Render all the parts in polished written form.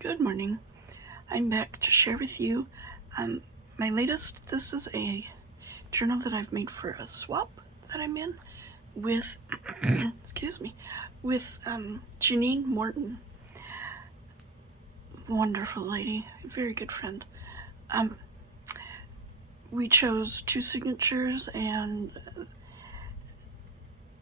Good morning. I'm back to share with you my latest. This is a journal that I've made for a swap that I'm in with, excuse me, with Jeanne Morton. Wonderful lady, very good friend. We chose two signatures and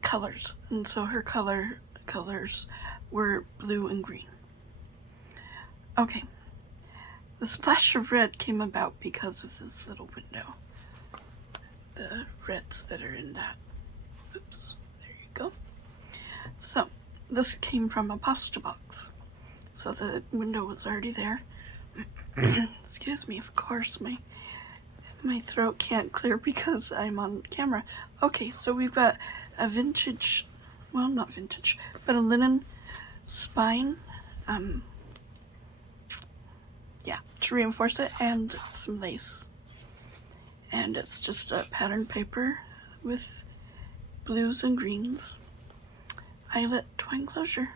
colors, and so her colors were blue and green. Okay, the splash of red came about because of this little window. The reds that are in that. Oops, there you go. So, this came from a pasta box. So the window was already there. Excuse me, of course, my throat can't clear because I'm on camera. Okay, so we've got a vintage, well, not vintage, but a linen spine, to reinforce it, and some lace. And it's just a pattern paper with blues and greens. Eyelet twine closure.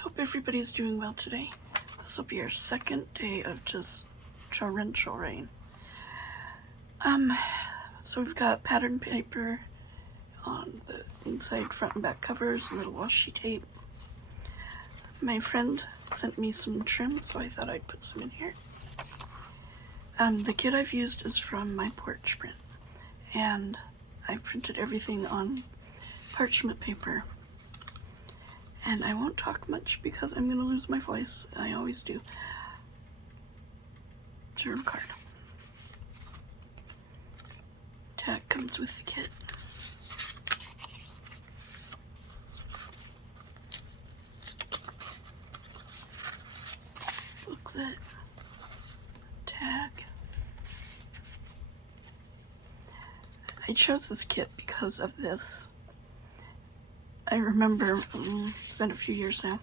Hope everybody's doing well today. This will be our second day of just torrential rain. So we've got pattern paper on the inside, front and back covers, little washi tape. My friend sent me some trim, so I thought I'd put some in here. The kit I've used is from my porch print, and I printed everything on parchment paper. And I won't talk much because I'm going to lose my voice. I always do. Journal card. Tag comes with the kit. Booklet. Tag. I chose this kit because of this. I remember, it's been a few years now,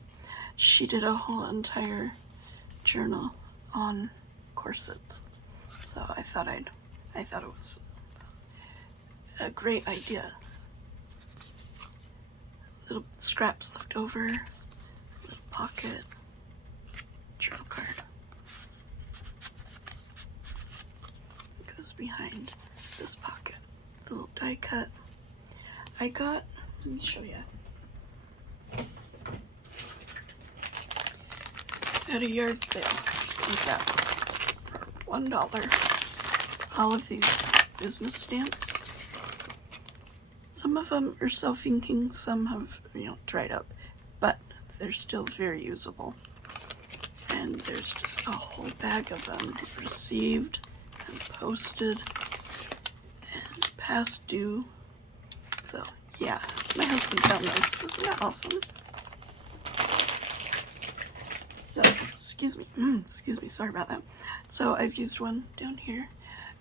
she did a whole entire journal on corsets. So I thought it was a great idea. Little scraps left over, little pocket, journal card. It goes behind this pocket. The little die cut. Let me show you. At a yard sale, we got for $1 all of these business stamps. Some of them are self-inking, some have, dried up, but they're still very usable. And there's just a whole bag of them received and posted and past due. So, yeah, my husband found those. Isn't that awesome? So, excuse me, sorry about that. So I've used one down here,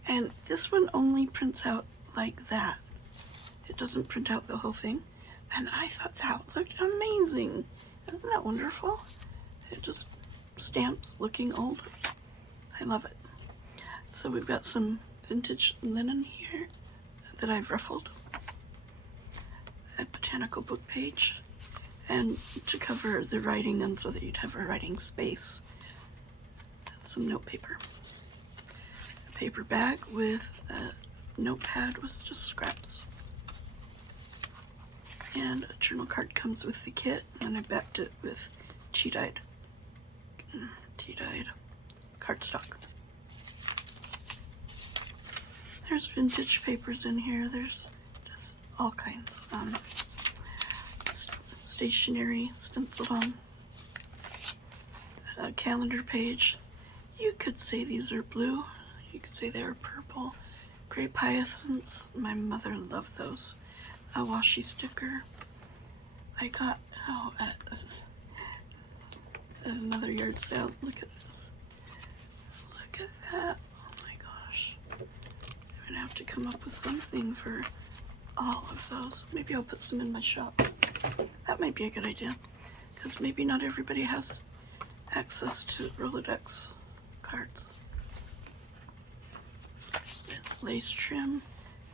and this one only prints out like that. It doesn't print out the whole thing, and I thought that looked amazing. Isn't that wonderful? It just stamps looking old. I love it. So we've got some vintage linen here that I've ruffled. A botanical book page, and to cover the writing and so that you'd have a writing space. Some note paper. A paper bag with a notepad with just scraps. And a journal card comes with the kit, and I backed it with tea-dyed cardstock. There's vintage papers in here. There's just all kinds. Stationery stenciled on. A calendar page. You could say these are blue. You could say they are purple. Grape hyacinths. My mother loved those. A washi sticker. I got at another yard sale. Look at this. Look at that. Oh my gosh. I'm gonna have to come up with something for all of those. Maybe I'll put some in my shop. That might be a good idea, because maybe not everybody has access to Rolodex cards. Lace trim,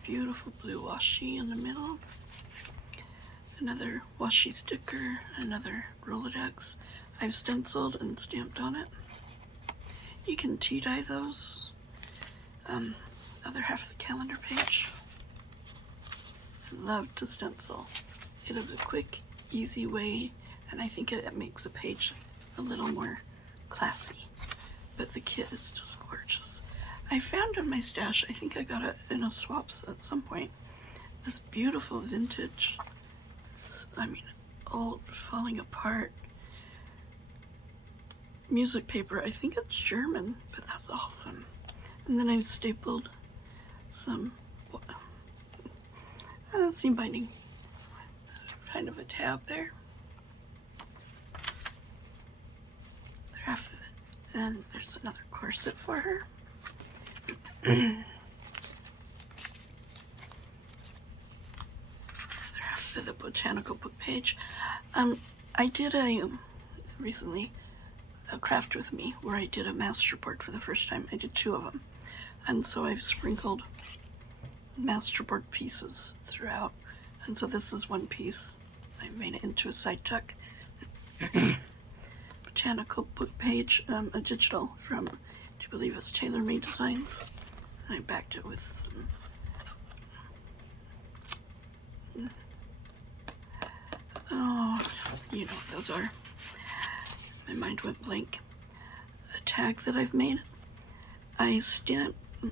beautiful blue washi in the middle. Another washi sticker, another Rolodex. I've stenciled and stamped on it. You can tea dye those. Other half of the calendar page. I love to stencil. It is a quick, easy way, and I think it makes a page a little more classy. But the kit is just gorgeous. I found in my stash, I think I got it in a swaps at some point, this beautiful vintage, I mean, old, falling apart music paper. I think it's German, but that's awesome. And then I've stapled some seam binding, kind of a tab there. Half of it. And there's another corset for her. Other half of the botanical book page. I did recently a craft with me where I did a masterboard for the first time. I did 2 of them. And so I've sprinkled masterboard pieces throughout. And so this is one piece. I made it into a side tuck. Botanical book page, a digital from, I believe it's Tailor Made Designs. And I backed it with some you know what those are. My mind went blank. A tag that I've made.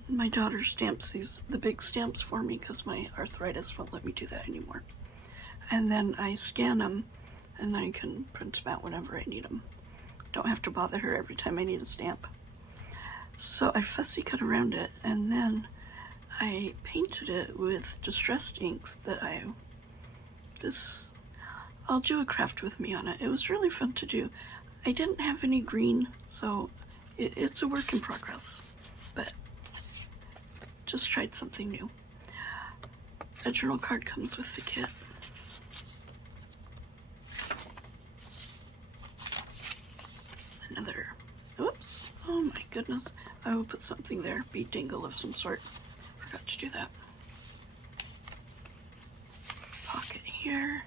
My daughter stamps the big stamps for me because my arthritis won't let me do that anymore. And then I scan them and I can print them out whenever I need them. Don't have to bother her every time I need a stamp. So I fussy cut around it and then I painted it with distressed inks that I'll do a craft with me on it. It was really fun to do. I didn't have any green, so it's a work in progress, but just tried something new. A journal card comes with the kit. Oops, oh my goodness. I will put something there, bead dangle of some sort. Forgot to do that. Pocket here.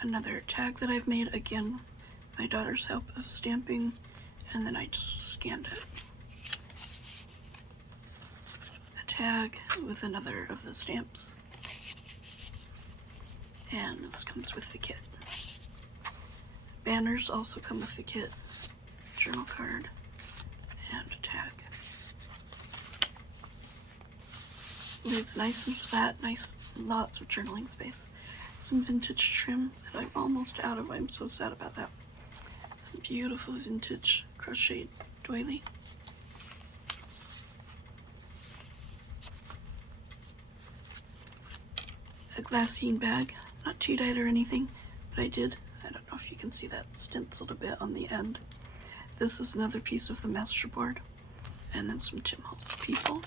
Another tag that I've made, again, my daughter's help of stamping, and then I just scanned it. A tag with another of the stamps. And this comes with the kit. Banners also come with the kit. Journal card and a tag. It's nice and flat, lots of journaling space. Some vintage trim that I'm almost out of. I'm so sad about that. Some beautiful vintage crocheted doily. A glassine bag, not tea dyed or anything, but I don't know if you can see that stenciled a bit on the end. This is another piece of the masterboard, and then some Tim Holtz people.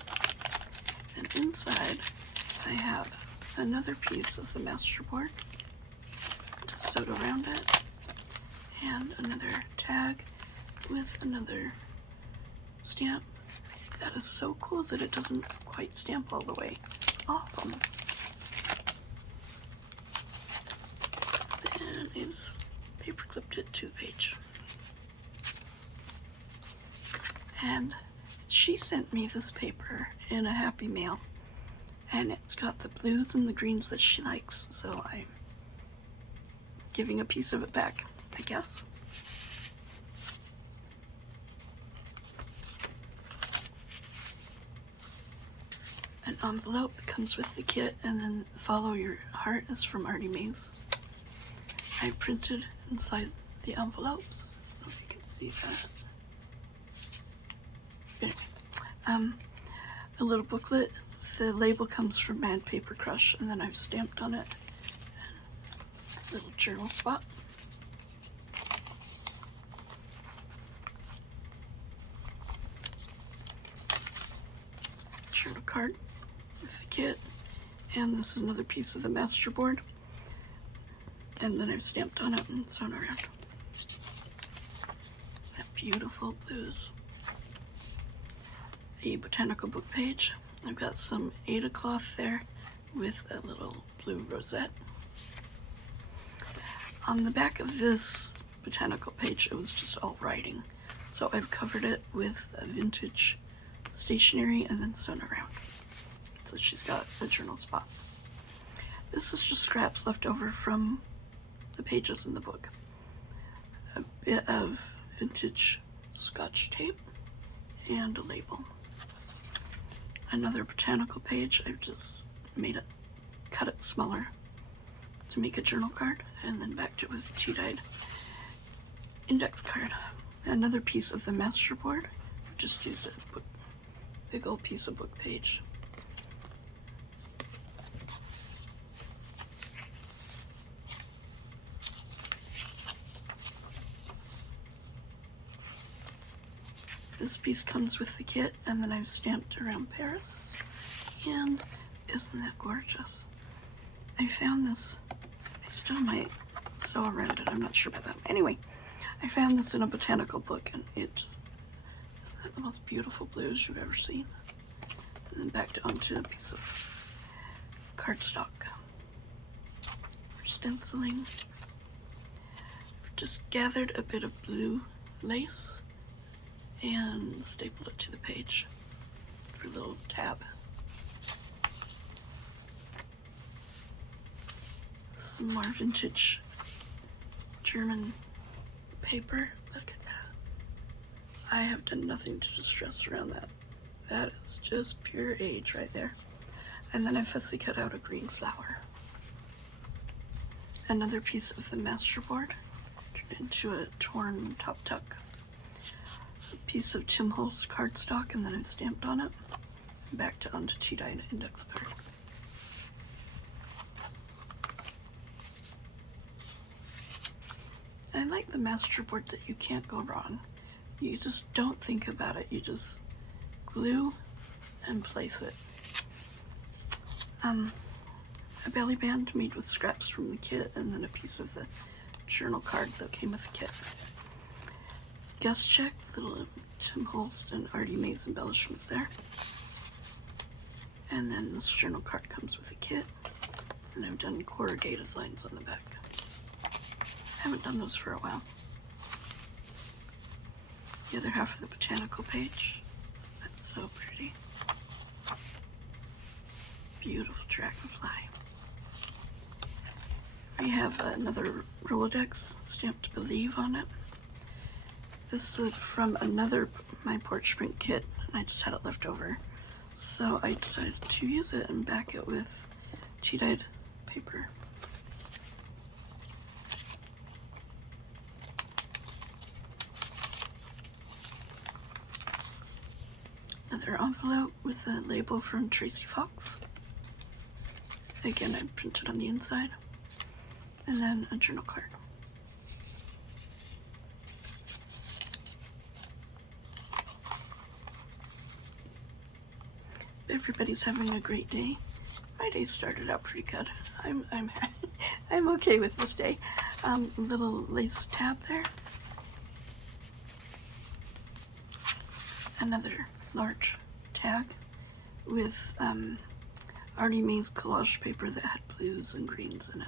And inside, I have another piece of the masterboard, just sewed around it, and another tag with another stamp. That is so cool that it doesn't quite stamp all the way. Awesome. And it's paper clipped it to the page. And she sent me this paper in a happy mail, and it's got the blues and the greens that she likes, so I'm giving a piece of it back, I guess. An envelope comes with the kit, and then Follow Your Heart is from Artie Mays. I printed inside the envelopes. I don't know if you can see that. Anyway, a little booklet. The label comes from Mad Paper Crush, and then I've stamped on it. And a little journal spot. Journal card with the kit, and this is another piece of the masterboard. And then I've stamped on it and sewn around. That beautiful blues. A botanical book page. I've got some Ada cloth there with a little blue rosette. On the back of this botanical page, it was just all writing. So I've covered it with a vintage stationery and then sewn around. So she's got a journal spot. This is just scraps left over from the pages in the book. A bit of vintage Scotch tape and a label. Another botanical page, I've just made it, cut it smaller to make a journal card, and then backed it with tea-dyed index card. Another piece of the master board, I just used a big old piece of book page. This piece comes with the kit, and then I've stamped around Paris. And isn't that gorgeous? I found this, I still might sew around it, I'm not sure about that. Anyway, I found this in a botanical book, and it just, isn't that the most beautiful blues you've ever seen? And then backed it onto a piece of cardstock for stenciling. Just gathered a bit of blue lace and stapled it to the page for a little tab. Some more vintage German paper. Look at that. I have done nothing to distress around that. That is just pure age right there. And then I fussy cut out a green flower. Another piece of the master board turned into a torn top tuck. Piece of Tim Holtz cardstock, and then I stamped on it and backed it onto tea-dyed index card. I like the master board that you can't go wrong. You just don't think about it, you just glue and place it. A belly band made with scraps from the kit, and then a piece of the journal card that came with the kit. Guest check, little Tim Holst and Artie Mae's embellishments there. And then this journal card comes with a kit. And I've done corrugated lines on the back. Haven't done those for a while. The other half of the botanical page. That's so pretty. Beautiful dragonfly. We have another Rolodex stamped Believe on it. This is from another My Porch Print kit, and I just had it left over. So I decided to use it and back it with tea-dyed paper. Another envelope with a label from Tracy Fox. Again, I printed on the inside. And then a journal card. Everybody's having a great day. My day started out pretty good. I'm okay with this day. Little lace tab there. Another large tag with Artie Mae's collage paper that had blues and greens in it.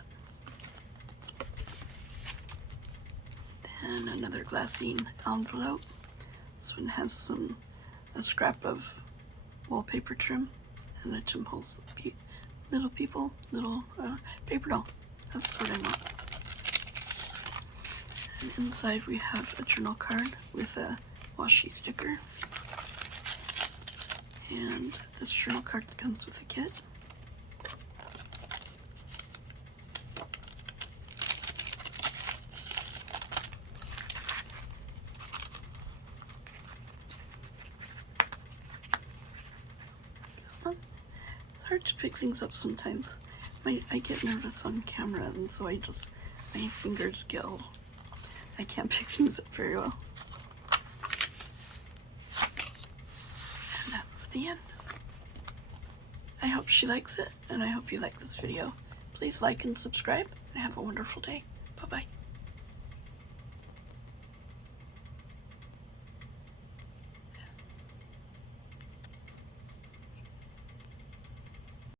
Then another glassine envelope. This one has a scrap of wallpaper trim and a Tim Holtz little paper doll. That's what I want. And inside we have a journal card with a washi sticker. And this journal card that comes with the kit. It's hard to pick things up sometimes. I get nervous on camera, and so my fingers get all, I can't pick things up very well. And that's the end. I hope she likes it, and I hope you like this video. Please like and subscribe, and have a wonderful day. Bye-bye.